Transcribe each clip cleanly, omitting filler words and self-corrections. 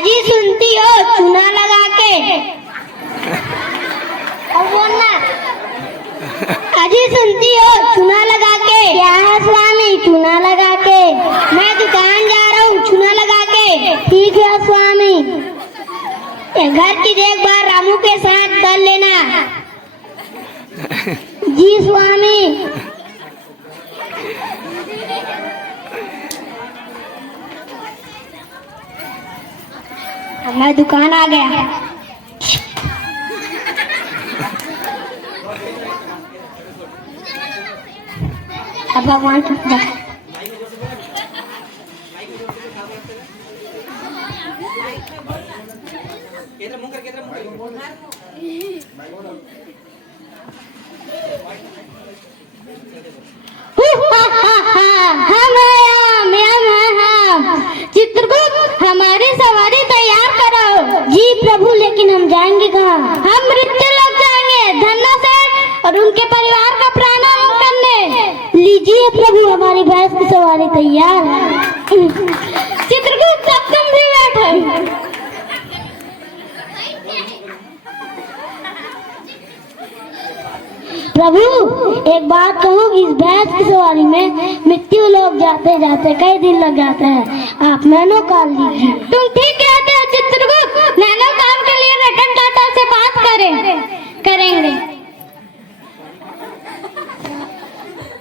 अजी सुनती हो चूना लगा के, और बोलना अजी सुनती हो चूना लगा के। क्या है स्वामी? चूना लगा के। मैं दुकान जा रहा हूँ चूना लगा के। ठीक है स्वामी। घर की देखभाल रामू के साथ कर लेना। जी स्वामी। मैं दुकान आ गया। अब भगवान चित्रगुप्त हमारी सवारी तैयार करो। जी प्रभु, लेकिन हम जाएंगे कहाँ? हम मृत्यु लोग जाएंगे, धन्ना से और उनके परिवार का प्राणायाम करने। लीजिए प्रभु, हमारी भैंस की सवारी तैयार है। चित्रगुप्त अब तुम भी बैठो। प्रभु एक बात कहूँ, इस भैंस की सवारी में मृत्यु लोग जाते जाते कई दिन लग जाते हैं। आप नैनो काल लीजिए। तुम ठीक कहते हो चित्रगुप्त, नैनो काल के लिए रतन टाटा से बात करेंगे।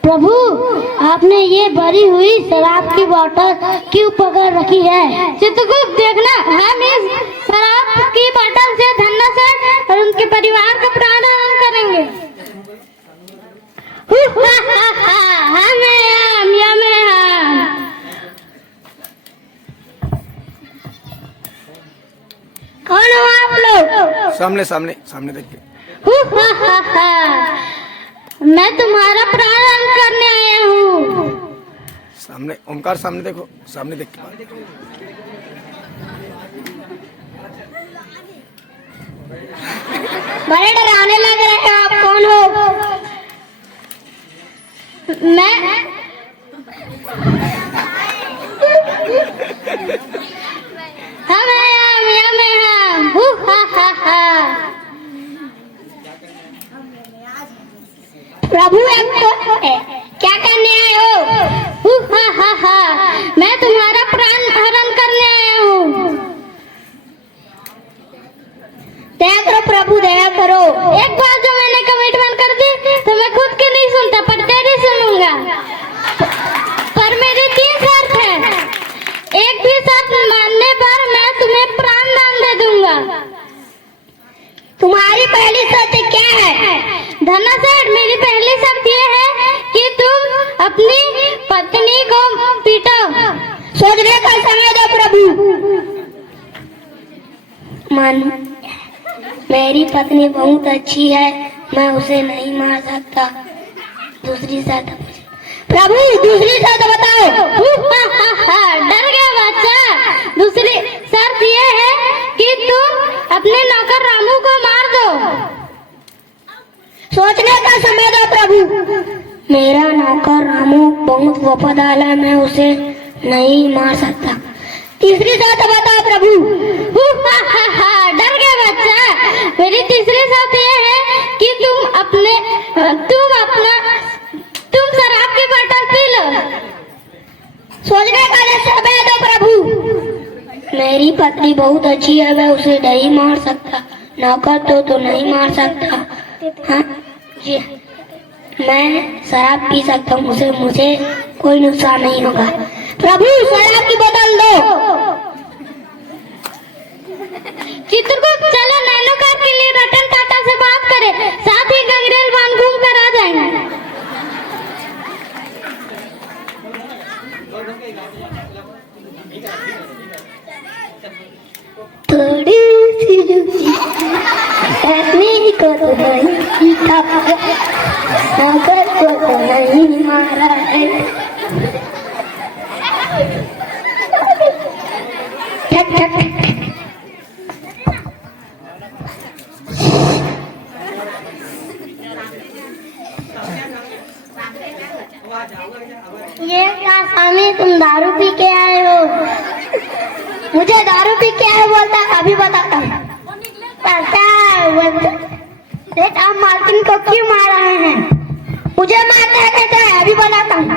प्रभु आपने ये भरी हुई शराब की बोतल क्यों पकड़ रखी है? चित्रगुप्त देखना, हम इस शराब की बोतल से धन्ना से और उनके परिवार का प्राणायाम करेंगे। कौन हो आप लोग? सामने सामने सामने देख के। मैं तुम्हारा प्राणायाम करने आया हूँ। सामने ओमकार, सामने देखो, सामने देख के। बड़े डराने लग रहे हैं। आप कौन हो? मैं प्रभु क्या करने आए हो? मैं तुम्हारा प्राण हरण करने आया हूँ। दया करो प्रभु, दया करो। एक बार जो मैंने कमिटमेंट कर दी तो मैं खुद की नहीं सुनता पर तेरी सुनूंगा। पर मेरी 3 शर्त है। एक भी शर्त मानने पर मैं तुम्हें प्राण दान दे दूंगा। तुम्हारी पहली शर्त क्या है? धन्ना सेठ, मेरी पहली शर्त ये है कि तुम अपनी पत्नी को पीटो। सोचने का समय दो प्रभु। मानो मेरी पत्नी बहुत अच्छी है, मैं उसे नहीं मार सकता। दूसरी शर्त प्रभु, दूसरी शर्त बताओ। डर गया बच्चा। दूसरी शर्त ये है कि तुम अपने नौकर रामू को मार दो। सोचने का समय दो प्रभु। मेरा नौकर रामू बहुत वफादार है, मैं उसे नहीं मार सकता। तीसरी शर्त बताओ प्रभु। डर गया बच्चा। मेरी तीसरी शर्त ये है कि तुम शराब की बोतल पी लो। सोचने का समय दो प्रभु। मेरी पत्नी बहुत अच्छी है, मैं उसे नहीं मार सकता। नौकर तो नहीं मार सकता। हाँ जी, मैं शराब पी सकता हूँ, मुझे कोई नुकसान नहीं होगा। प्रभु शराब की बोतल दो। चित्रगुप्त चलो नैनो कार के लिए रतन टाटा से बात करें, साथ ही गंगरेल बांध घूम कर आ जाएंगे। थोड़ी सी रुचि अपने को तो नहीं था, नौकर को तो नहीं मारा है। ठक ठक ये क्या स्वामी, तुम दारू पी के आए हो? मुझे दारू पी क्या है बोलता, अभी बताता हूँ। पता है सेठ आप मालकिन को क्यों मार रहे हैं? मुझे मारना है कहते हैं, अभी बताता हूँ।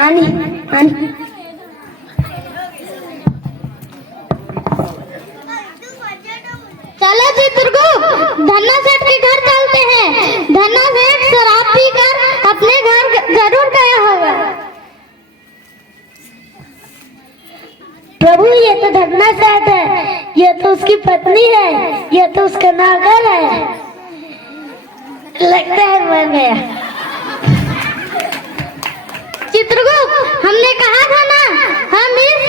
आनी आनी चलो चित्रगुप्त, धन्ना सेठ के घर चलते हैं। धन्ना सेठ शराब पीकर अपने घर जरूर गया होगा। प्रभु ये तो धन्ना सेठ है, ये तो उसकी पत्नी है, ये तो उसका नौकर है। लगता है मर गया। चित्रगुप्त हमने कहा था ना, हम इस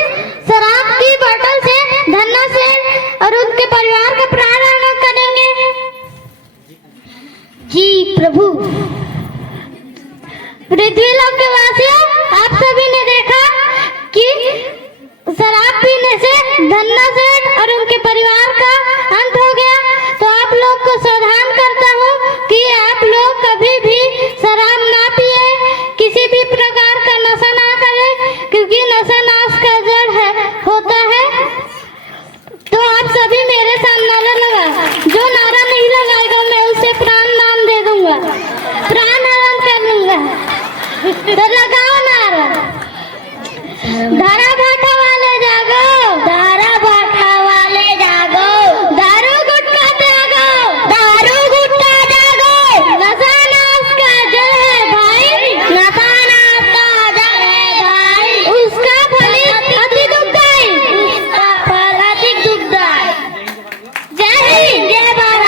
शराब की बोतल से धन्ना सेठ और उनके परिवार का प्राण करेंगे। जी प्रभु। पृथ्वी लोक के वासियों, आप सभी ने देखा कि शराब पीने से धन्ना सेठ और उनके परिवार का अंत हो गया, तो आप लोग को सावधान